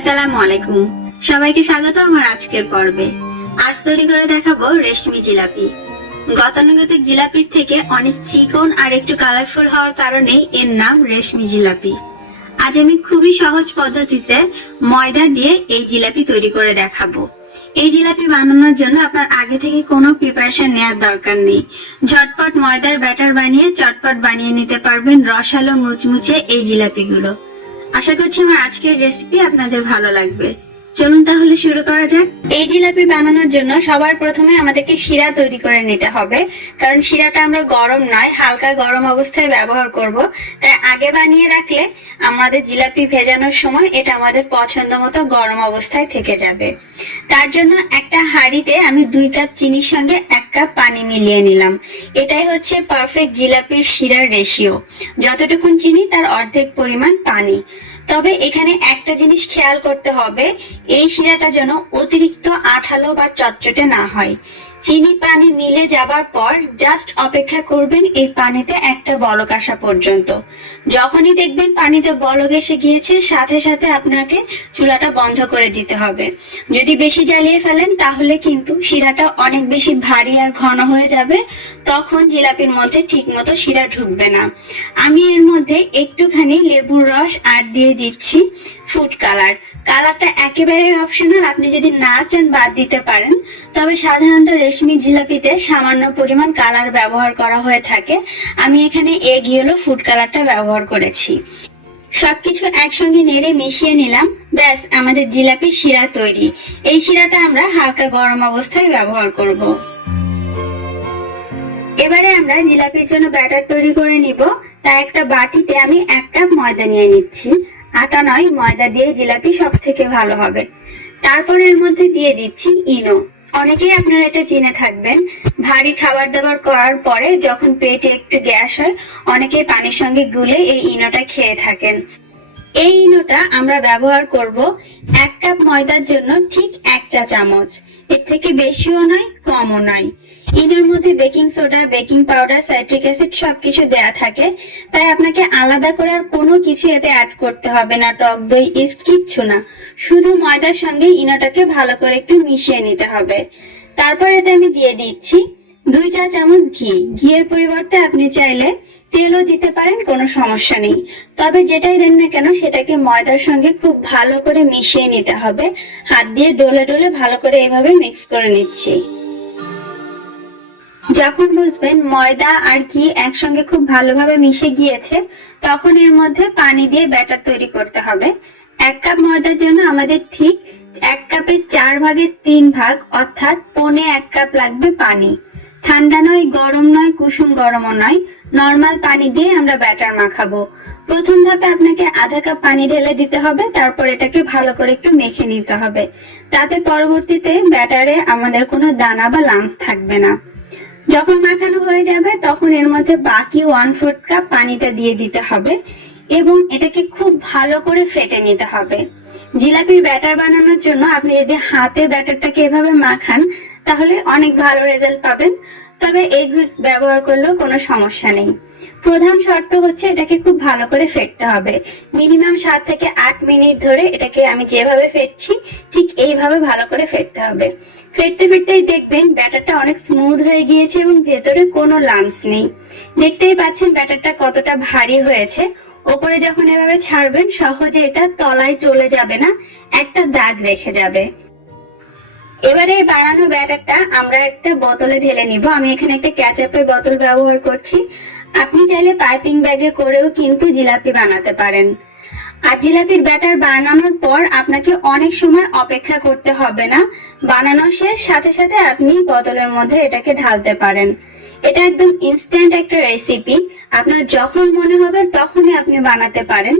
আসসালামু আলাইকুম, সবাইকে স্বাগত আমার আজকের পর্বে। আজ তৈরি করে দেখাবো রেশমি জিলাপি। গতানুগতিক জিলাপির থেকে অনেক চিকন আর একটু কালারফুল হওয়ার কারণেই এর নাম রেশমি জিলাপি। আজ আমি খুবই সহজ পদ্ধতিতে ময়দা দিয়ে এই জিলাপি তৈরি করে দেখাবো। এই জিলাপি বানানোর জন্য আপনার আগে থেকে কোনো প্রিপারেশন নেওয়ার দরকার নেই। ঝটপট ময়দার ব্যাটার বানিয়ে চটপট বানিয়ে নিতে পারবেন রসালো মুচমুচে এই জিলাপিগুলো। আশা করছি আমার আজকের রেসিপি আপনাদের ভালো লাগবে। চলুন তাহলে শুরু করা যাক। এই জিলাপি বানানোর জন্য সবার প্রথমে আমাদেরকে শিরা তৈরি করে নিতে হবে, কারণ শিরাটা আমরা গরম নয় হালকা গরম অবস্থায় ব্যবহার করব। তাই আগে বানিয়ে রাখলে আমাদের জিলাপি ভেজানোর সময় এটা আমাদের পছন্দ মতো গরম অবস্থায় থেকে যাবে। তার জন্য একটা হাঁড়িতে আমি 2 কাপ চিনির সঙ্গে 1 কাপ পানি মিলিয়ে নিলাম। এটাই হচ্ছে পারফেক্ট জিলাপির শিরার রেশিও। যতটুকু চিনি তার অর্ধেক পরিমাণ পানি। তবে এখানে একটা জিনিস খেয়াল করতে হবে, এই শিরাটা যেন অতিরিক্ত আঠালো বা চটচটে না হয়। চিনি পানি মিলে যাবার পর জাস্ট অপেক্ষা করবেন এই পানিতে একটা বলক আসা পর্যন্ত। যখনই দেখবেন পানিতে বলক এসে গিয়েছে সাথে সাথে আপনাকে চুলাটা বন্ধ করে দিতে হবে। যদি বেশি জ্বালিয়ে ফেলেন তাহলে কিন্তু শিরাটা অনেক বেশি ভারী আর ঘন হয়ে যাবে, তখন জিলাপির মধ্যে ঠিকমতো শিরা ঢুকবে না। আমি এর মধ্যে একটুখানি লেবুর রস আর দিয়ে দিচ্ছি ফুড কালার। কালারটা একেবারে অপশনাল, আপনি যদি না চান বাদ দিতে পারেন। তবে সাধারণত রেশমি জিলাপিতে সামান্য পরিমাণ কালার ব্যবহার করা হয়ে থাকে। আমি এখানে এগ ইয়েলো ফুড কালারটা ব্যবহার করেছি। সবকিছু একসঙ্গে নেড়ে মিশিয়ে নিলাম। ব্যাস, আমাদের জিলাপির শিরা তৈরি। এই শিরাটা আমরা হালকা গরম অবস্থায় ব্যবহার করব। এবারে আমরা জিলাপির জন্য ব্যাটার তৈরি করে নিব। তাই একটা বাটিতে আমি 1 কাপ ময়দা নিয়ে নিচ্ছি। আটা নয়, ময়দা দিয়ে জিলাপি সব থেকে ভালো হবে। তারপর এর মধ্যে দিয়ে দিচ্ছি ইনো। অনেকেই আপনারা এটা জেনে থাকবেন, ভারী খাবার দাবার করার পরে যখন পেটে একটু গ্যাস হয় অনেকেই পানির সঙ্গে গুলে এই ইনোটা খেয়ে থাকেন। এই ইনোটা আমরা ব্যবহার করব 1 কাপ ময়দার জন্য ঠিক 1 চা চামচ। এর থেকে বেশিও নয় কমও নয়। ইনোর মধ্যে baking soda, baking powder, citric acid সবকিছু দেয়া থাকে। তাই আপনাকে আলাদা করে আর কোনো কিছু এতে অ্যাড করতে হবে না, টক দই ইস্ট কিচ্ছু না। শুধু ময়দার সঙ্গে ইনোটাকে ভালো করে একটু মিশিয়ে নিতে হবে। তারপর এতে আমি দিয়ে দিচ্ছি 2 চা চামচ ঘি। ঘিয়ের পরিবর্তে আপনি চাইলে তেলও দিতে পারেন, কোনো সমস্যা নেই। তবে যেটাই দেন না কেন সেটাকে ময়দার সঙ্গে খুব ভালো করে মিশিয়ে নিতে হবে। হাত দিয়ে ডলে ডলে ভালো করে এইভাবে মিক্স করে নিচ্ছি। যখন বুঝবেন ময়দা আর ঘি একসঙ্গে খুব ভালোভাবে মিশে গিয়েছে তখন এর মধ্যে পানি দিয়ে ব্যাটার তৈরি করতে হবে। 1 কাপ ময়দার জন্য আমাদের ঠিক 1 কাপের 4 ভাগের 3 ভাগ অর্থাৎ 1.25 কাপ লাগবে পানি। ঠান্ডা নয়, গরম নয়, কুসুম গরমও নয়, নর্মাল পানি দিয়ে আমরা ব্যাটার মাখাবো। প্রথম ধাপে আপনাকে আধা কাপ পানি ঢেলে দিতে হবে, তারপর এটাকে ভালো করে একটু মেখে নিতে হবে। তাতে পরবর্তীতে ব্যাটারে আমাদের কোনো দানা বা লাম্পস থাকবে না। যখন মাখানো হয়ে যাবে তখন এর মধ্যে বাকি 1/4 কাপ পানিটা দিয়ে দিতে হবে এবং এটাকে খুব ভালো করে ফেটে নিতে হবে। জিলাপির ব্যাটার বানানোর জন্য আপনি যদি হাতে ব্যাটারটাকে এভাবে মাখান তাহলে অনেক ভালো রেজাল্ট পাবেন। তবে এগ হুইস্ক ব্যবহার করলেও কোনো সমস্যা নেই। প্রধান শর্ত হচ্ছে এটাকে খুব ভালো করে ফেটতে হবে। মিনিমাম 7 থেকে 8 মিনিট ধরে এটাকে আমি যেভাবে ফেটছি ঠিক এইভাবে ভালো করে ফেটতে হবে। ফেটতে ফেটতেই দেখবেন ব্যাটারটা অনেক স্মুথ হয়ে গিয়েছে এবং ভেতরে কোনো লাম্পস নেই। দেখতেই পাচ্ছেন ব্যাটারটা কতটা ভারী হয়েছে। ওপরে যখন এভাবে ছাড়বেন সহজে এটা তলায় চলে যাবে না, একটা দাগ রেখে যাবে। এবারে এই বানানো ব্যাটারটা আমরা একটা বোতলে ঢেলে নিব। আমি এখানে একটা কেচাপের বোতল ব্যবহার করছি। আপনি চাইলে পাইপিং ব্যাগে করেও কিন্তু জিলাপি বানাতে পারেন। আর জিলাপির ব্যাটার বানানোর পর আপনাকে অনেক সময় অপেক্ষা করতে হবে না। বানানো শেষ সাথে সাথে আপনি বোতলের মধ্যে এটাকে ঢালতে পারেন। এটা একদম ইনস্ট্যান্ট একটা রেসিপি। আপনার যখন মনে হবে তখনই আপনি বানাতে পারেন।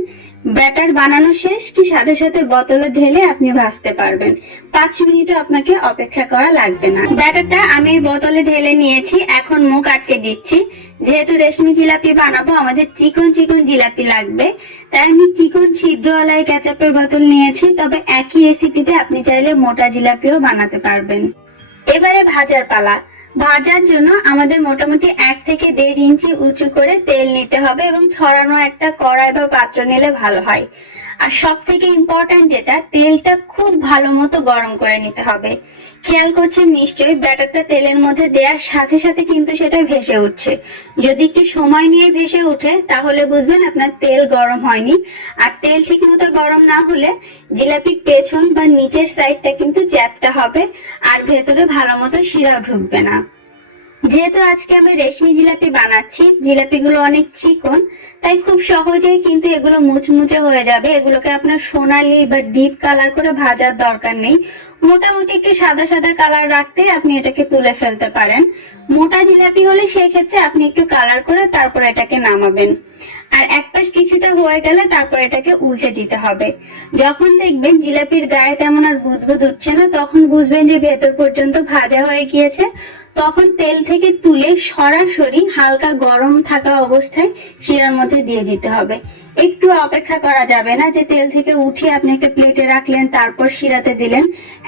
ব্যাটার বানানো শেষ কি সাথে সাথে বোতলে ঢেলে আপনি ভাজতে পারবেন। 5 মিনিটও আপনাকে অপেক্ষা করা লাগবে না। ব্যাটারটা আমি বোতলে ঢেলে নিয়েছি, এখন মুখ আটকে দিচ্ছি। যেহেতু রেশমি জিলাপি বানাবো আমাদের চিকন চিকন জিলাপি লাগবে, তাই আমি চিকন ছিদ্রওয়ালা কেচাপের বোতল নিয়েছি। তবে একই রেসিপিতে আপনি চাইলে মোটা জিলাপিও বানাতে পারবেন। এবারে ভাজার পালা। ভাজার জন্য আমাদের মোটামুটি 1 থেকে 1.5 ইঞ্চি উঁচু করে তেল নিতে হবে এবং ছড়ানো একটা কড়াই বা পাত্র নিলে ভালো হয়। আর সব থেকে ইম্পর্টেন্ট যেটা, তেলটা খুব ভালো মতো গরম করে নিতে হবে। খেয়াল করছেন নিশ্চয়ই, ব্যাটারটা তেলের মধ্যে দেওয়ার সাথে সাথে কিন্তু সেটা ভেসে উঠছে। যদি একটু সময় নিয়ে ভেসে ওঠে তাহলে বুঝবেন আপনার তেল গরম হয়নি। আর তেল ঠিক মতো গরম না হলে জিলাপির পেছন বা নিচের সাইডটা কিন্তু চ্যাপ্টা হবে আর ভেতরে ভালো মতো শিরা ঢুকবে না। যেহেতু আজকে আমি রেশমি জিলাপি বানাচ্ছি, জিলাপিগুলো অনেক চিকন, তাই খুব সহজেই কিন্তু এগুলো মুচমুচে হয়ে যাবে। এগুলোকে আপনার সোনালি বা ডিপ কালার করে ভাজার দরকার নেই। মোটামুটি একটু সাদা সাদা কালার রাখতে আপনি এটাকে তুলে ফেলতে পারেন। মোটা জিলাপি হলে সেই ক্ষেত্রে আপনি একটু কালার করে তারপর এটাকে নামাবেন। আর এক পাশ কিছুটা হয়ে গেলে তারপর এটাকে উল্টে দিতে হবে। যখন দেখবেন জিলাপির গায়ে তেমন আর বুদবুদ উঠছে না, তখন বুঝবেন যে ভেতর পর্যন্ত ভাজা হয়ে গিয়েছে। তখন তেল থেকে তুলে সরাসরি হালকা গরম থাকা অবস্থায় শিরার মধ্যে দিয়ে দিতে হবে। একটু অপেক্ষা করা যাবে না যে তেল থেকে উঠিয়ে আপনি একটা প্লেটে রাখলেন তারপর শিরাতে দিলেন,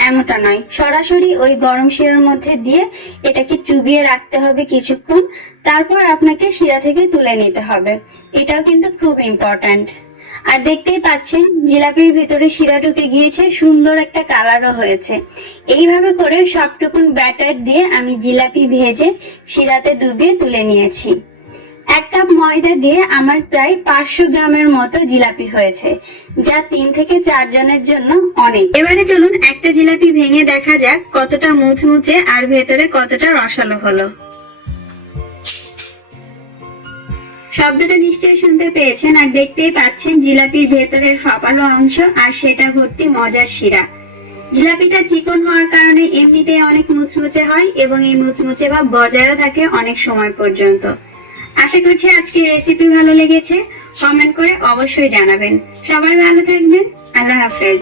এমনটা নয়। সরাসরি ওই গরম শিরার মধ্যে দিয়ে এটাকে চুবিয়ে রাখতে হবে কিছুক্ষণ, তারপর আপনাকে শিরা থেকে তুলে নিতে হবে। এটাও কিন্তু খুব ইম্পর্ট্যান্ট। আর দেখতেই পাচ্ছেন জিলাপির ভিতরে শিরা ঢুকে গিয়েছে, সুন্দর একটা কালারও হয়েছে। এইভাবে করে সবটুকুন ব্যাটার দিয়ে আমি জিলাপি ভেজে শিরাতে ডুবিয়ে তুলে নিয়েছি। 1 কাপ ময়দা দিয়ে আমার প্রায় 500 গ্রামের মতো জিলাপি হয়েছে, যা 3 থেকে 4 জনের জন্য অনেক। এবারে চলুন একটা জিলাপি ভেঙে দেখা যাক কতটা মুচমুচে আর ভেতরে কতটা রসালো হলো। শব্দটা নিশ্চয়ই শুনতে পেয়েছেন, আর দেখতেই পাচ্ছেন জিলাপির ভেতরের ফাঁপালো অংশ আর সেটা ভর্তি মজার শিরা। জিলাপিটা চিকন হওয়ার কারণে এমনিতেই অনেক মুচমুচে হয় এবং এই মুচমুচে ভাব বজায়ও থাকে অনেক সময় পর্যন্ত। আশা করছি আজকের রেসিপি ভালো লেগেছে। কমেন্ট করে অবশ্যই জানাবেন। সবাই ভালো থাকবেন। আল্লাহ হাফেজ।